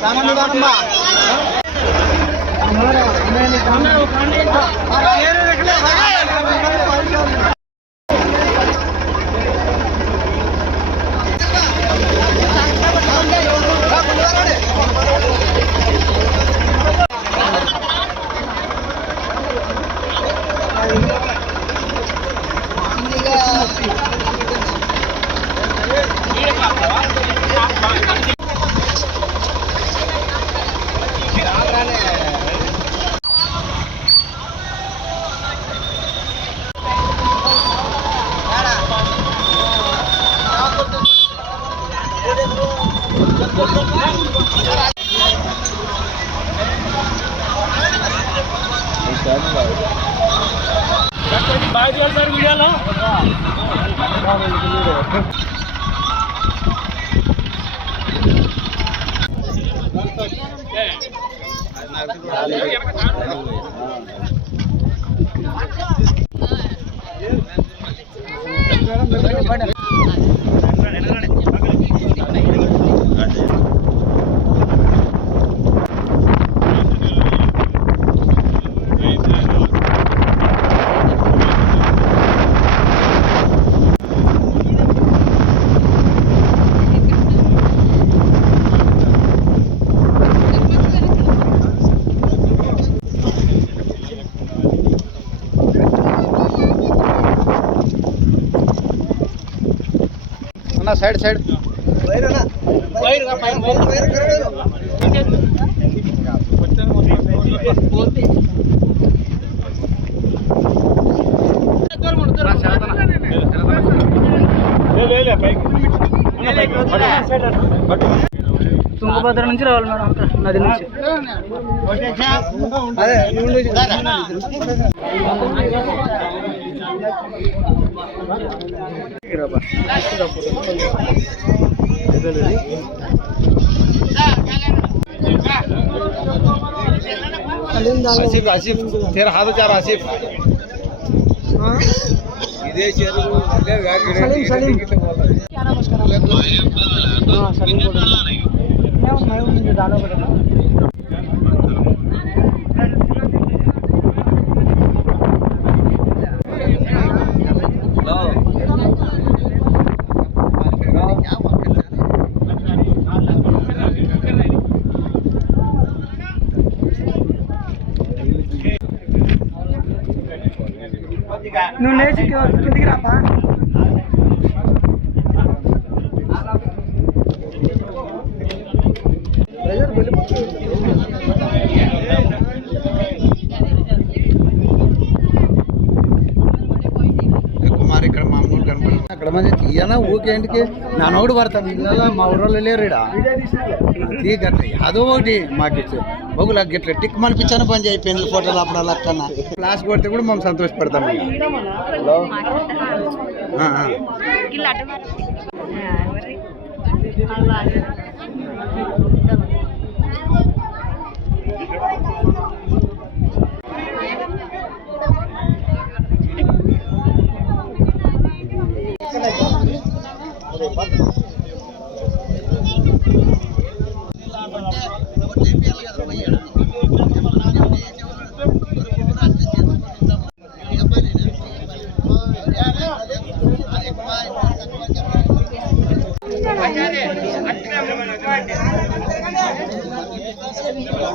सामान అన్న side side Tungabhadra నుంచి రావాలి మేడం అక్కడ నది నుంచి आसिफ आसिफ तेरा हाथ चार आसिफ। ಇದೇ ಶೇರು ಇಲ್ಲೇ ವ್ಯಾಕರಣ నువ్వు లేచి కిందికి రాపా. కుమార్ ఇక్కడ మామూలు కనపడ అక్కడ మంది తీయనా ఊకేంటికి నానోడు పడతాం ఇలా మా ఊరోళ్ళు లేరు ఈడ తీ గట్ల అదో ఒకటి మాకు బొగులకు గిట్ల టిక్ మనిపించాను పని అయిపోయింది ఫోటోలు అప్పుడు లక్కన క్లాస్ కొడితే కూడా మేము సంతోషపడతాం హలో?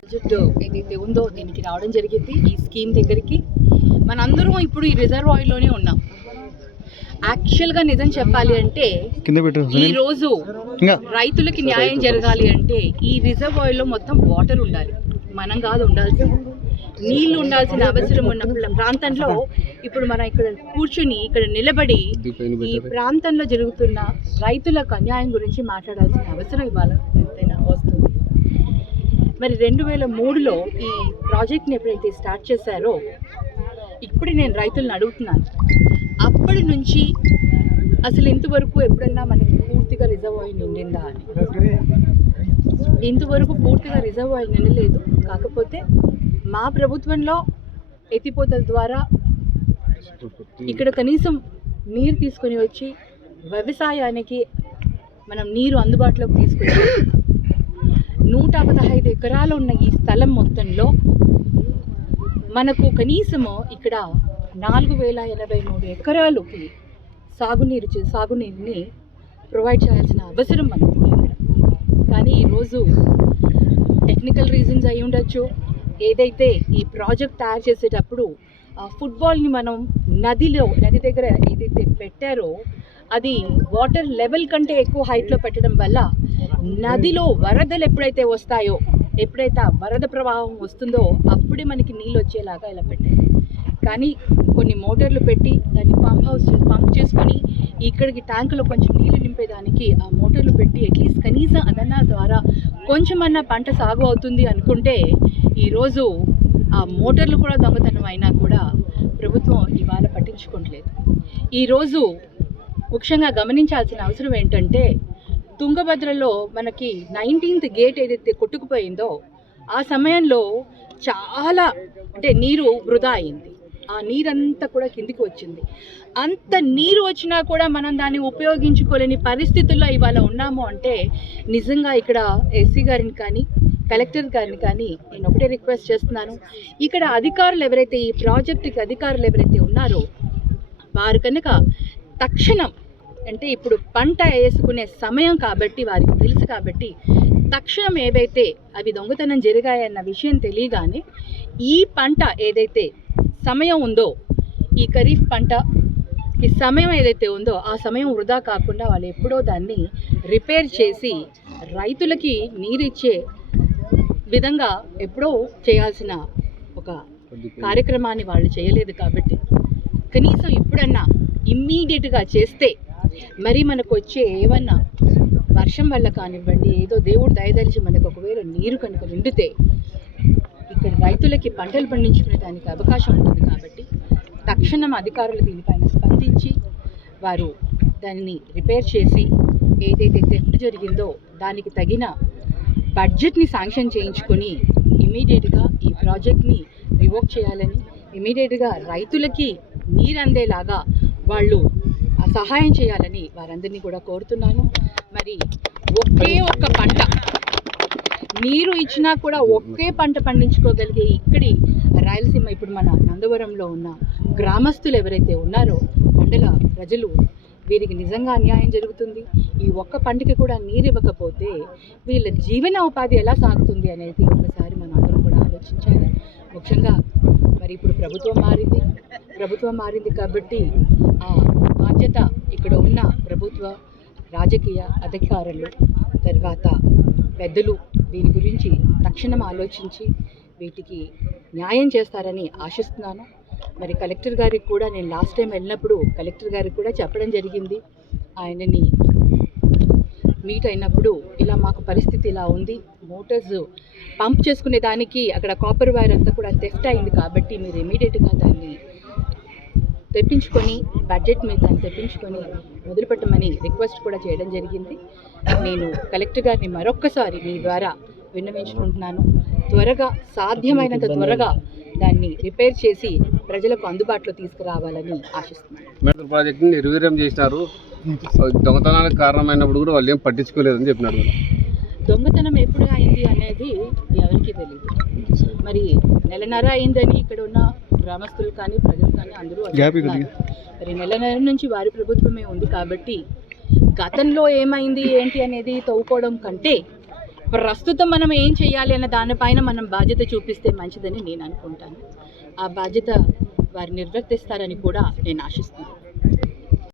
ప్రాజెక్ట్ ఏదైతే ఉందో దీనికి రావడం జరిగింది. ఈ స్కీమ్ దగ్గరికి మనందరం ఇప్పుడు ఈ రిజర్వాయర్లోనే ఉన్నాం. యాక్చువల్గా నిజం చెప్పాలి అంటే ఈ రోజు రైతులకి న్యాయం జరగాలి అంటే ఈ రిజర్వాయర్లో మొత్తం వాటర్ ఉండాలి. మనం కాదు ఉండాల్సింది. నీళ్ళు ఉండాల్సిన అవసరం ఉన్న ప్రాంతంలో ఇప్పుడు మనం ఇక్కడ కూర్చుని ఇక్కడ నిలబడి ఈ ప్రాంతంలో జరుగుతున్న రైతులకు అన్యాయం గురించి మాట్లాడాల్సిన అవసరం ఇవాళ ఎంతైనా వస్తుంది. మరి రెండు వేల మూడులో ఈ ప్రాజెక్ట్ని ఎప్పుడైతే స్టార్ట్ చేశారో ఇప్పుడు నేను రైతులను అడుగుతున్నాను. అప్పటి నుంచి అసలు ఇంతవరకు ఎప్పుడన్నా మనకి పూర్తిగా రిజర్వ్ అయి నిండిందా అని? ఇంతవరకు పూర్తిగా రిజర్వ్ అయిన నిండలేదు. కాకపోతే మా ప్రభుత్వంలో ఎత్తిపోతల ద్వారా ఇక్కడ కనీసం నీరు తీసుకొని వచ్చి వ్యవసాయానికి మనం నీరు అందుబాటులోకి తీసుకొచ్చి నూట పదహైదు ఎకరాలు ఉన్న ఈ స్థలం మొత్తంలో మనకు కనీసము ఇక్కడ నాలుగు వేల ఎనభై మూడు ఎకరాలకి సాగునీరు సాగునీరుని ప్రొవైడ్ చేయాల్సిన అవసరం మనకు. కానీ ఈరోజు టెక్నికల్ రీజన్స్ అయి ఉండొచ్చు ఏదైతే ఈ ప్రాజెక్ట్ తయారు చేసేటప్పుడు ఫుట్బాల్ని మనం నదిలో నది దగ్గర ఏదైతే పెట్టారో అది వాటర్ లెవెల్ కంటే ఎక్కువ హైట్లో పెట్టడం వల్ల నదిలో వరదలు ఎప్పుడైతే వస్తాయో ఎప్పుడైతే ఆ వరద ప్రవాహం వస్తుందో అప్పుడే మనకి నీళ్ళు వచ్చేలాగా ఇలా పెట్టారు. కానీ కొన్ని మోటార్లు పెట్టి దాన్ని పంప్ హౌస్ పంప్ చేసుకొని ఇక్కడికి ట్యాంకులో కొంచెం నీళ్ళు నింపేదానికి ఆ మోటార్లు పెట్టి అట్లీస్ట్ కనీసం అదన్నా ద్వారా కొంచెమన్నా పంట సాగు అవుతుంది అనుకుంటే ఈరోజు ఆ మోటార్లు కూడా దొంగతనం అయినా కూడా ప్రభుత్వం ఇవాళ పట్టించుకోవట్లేదు. ఈరోజు ముఖ్యంగా గమనించాల్సిన అవసరం ఏంటంటే తుంగభద్రలో మనకి నైన్టీన్త్ గేట్ ఏదైతే కొట్టుకుపోయిందో ఆ సమయంలో చాలా అంటే నీరు వృధా అయింది. ఆ నీరంతా కూడా కిందికి వచ్చింది. అంత నీరు వచ్చినా కూడా మనం దాన్ని ఉపయోగించుకోలేని పరిస్థితుల్లో ఇవాళ ఉన్నాము అంటే నిజంగా ఇక్కడ ఎస్సీ గారిని కానీ కలెక్టర్ గారిని కానీ నేను ఒకటే రిక్వెస్ట్ చేస్తున్నాను. ఇక్కడ అధికారులు ఎవరైతే ఈ ప్రాజెక్టుకి అధికారులు ఎవరైతే ఉన్నారో వారు కనుక తక్షణం అంటే ఇప్పుడు పంట వేసుకునే సమయం కాబట్టి వారికి తెలుసు కాబట్టి తక్షణం ఏవైతే అవి దొంగతనం జరిగాయన్న విషయం తెలియగానే ఈ పంట ఏదైతే సమయం ఉందో ఈ ఖరీఫ్ పంట ఈ సమయం ఏదైతే ఉందో ఆ సమయం వృధా కాకుండా వాళ్ళు ఎప్పుడో దాన్ని రిపేర్ చేసి రైతులకి నీరిచ్చే విధంగా ఎప్పుడో చేయాల్సిన ఒక కార్యక్రమాన్ని వాళ్ళు చేయలేదు కాబట్టి. కనీసం ఇప్పుడన్నా ఇమ్మీడియట్గా చేస్తే మరి మనకు వచ్చే ఏమన్నా వర్షం వల్ల కానివ్వండి ఏదో దేవుడు దయదలిచి మనకు ఒకవేళ నీరు కనుక నిండితే ఇక్కడ రైతులకి పంటలు పండించుకునే దానికి అవకాశం ఉంటుంది కాబట్టి తక్షణం అధికారులు దీనిపైన స్పందించి వారు దానిని రిపేర్ చేసి ఏదైతే థెఫ్ట్ జరిగిందో దానికి తగిన బడ్జెట్ని శాంక్షన్ చేయించుకొని ఇమీడియట్గా ఈ ప్రాజెక్ట్ని రివోక్ చేయాలని ఇమీడియట్గా రైతులకి నీరు అందేలాగా వాళ్ళు సహాయం చేయాలని వారందరినీ కూడా కోరుతున్నాను. మరి ఒకే ఒక్క పంట నీరు ఇచ్చినా కూడా ఒకే పంట పండించుకోగలిగే ఇక్కడి రాయలసీమ ఇప్పుడు మన నందవరంలో ఉన్న గ్రామస్తులు ఎవరైతే ఉన్నారో మండల ప్రజలు వీరికి నిజంగా అన్యాయం జరుగుతుంది. ఈ ఒక్క పంటకి కూడా నీరు ఇవ్వకపోతే వీళ్ళ జీవన ఉపాధి ఎలా సాగుతుంది అనేది ఒకసారి మనం అందరం కూడా ఆలోచించాలి. ముఖ్యంగా మరి ఇప్పుడు ప్రభుత్వం మారింది. ప్రభుత్వం మారింది కాబట్టి ఆ బాధ్యత ఇక్కడ ఉన్న ప్రభుత్వ రాజకీయ అధికారులు తర్వాత పెద్దలు దీని గురించి తక్షణం ఆలోచించి వీటికి న్యాయం చేస్తారని ఆశిస్తున్నాను. మరి కలెక్టర్ గారికి కూడా నేను లాస్ట్ టైం వెళ్ళినప్పుడు కలెక్టర్ గారికి కూడా చెప్పడం జరిగింది. ఆయనని మీట్ అయినప్పుడు ఇలా మాకు పరిస్థితి ఇలా ఉంది. మోటార్స్ పంప్ చేసుకునే దానికి అక్కడ కాపర్ వైర్ అంతా కూడా థెఫ్ట్ అయింది కాబట్టి మీరు ఇమీడియట్గా దాన్ని తెప్పించుకొని బడ్జెట్ మీద దాన్ని తెప్పించుకొని మొదలుపెట్టమని రిక్వెస్ట్ కూడా చేయడం జరిగింది. నేను కలెక్టర్ గారిని మరొక్కసారి మీ ద్వారా విన్నవించుకుంటున్నాను. త్వరగా సాధ్యమైనంత త్వరగా దాన్ని రిపేర్ చేసి ప్రజలకు అందుబాటులో తీసుకురావాలని ఆశిస్తున్నాను. ప్రాజెక్ట్ని నిర్వీర్యం చేసినారు. దొంగతనానికి కారణమైనప్పుడు కూడా వాళ్ళు ఏం పట్టించుకోలేదని చెప్పినారు దొంగతనం ఎప్పుడు అయింది అనేది ఎవరికి తెలియదు మరి నెలన్నర అయిందని ఇక్కడ ఉన్న గ్రామస్తులు కానీ ప్రజలు కానీ అందరూ. మరి నెలన్నర నుంచి వారి ప్రభుత్వమే ఉంది కాబట్టి గతంలో ఏమైంది ఏంటి అనేది తవ్వుకోవడం కంటే ప్రస్తుతం మనం ఏం చేయాలి అన్న దానిపైన మనం బాధ్యత చూపిస్తే మంచిదని నేను అనుకుంటాను. ఆ బాధ్యత వారు నిర్వర్తిస్తారని కూడా నేను ఆశిస్తున్నాను.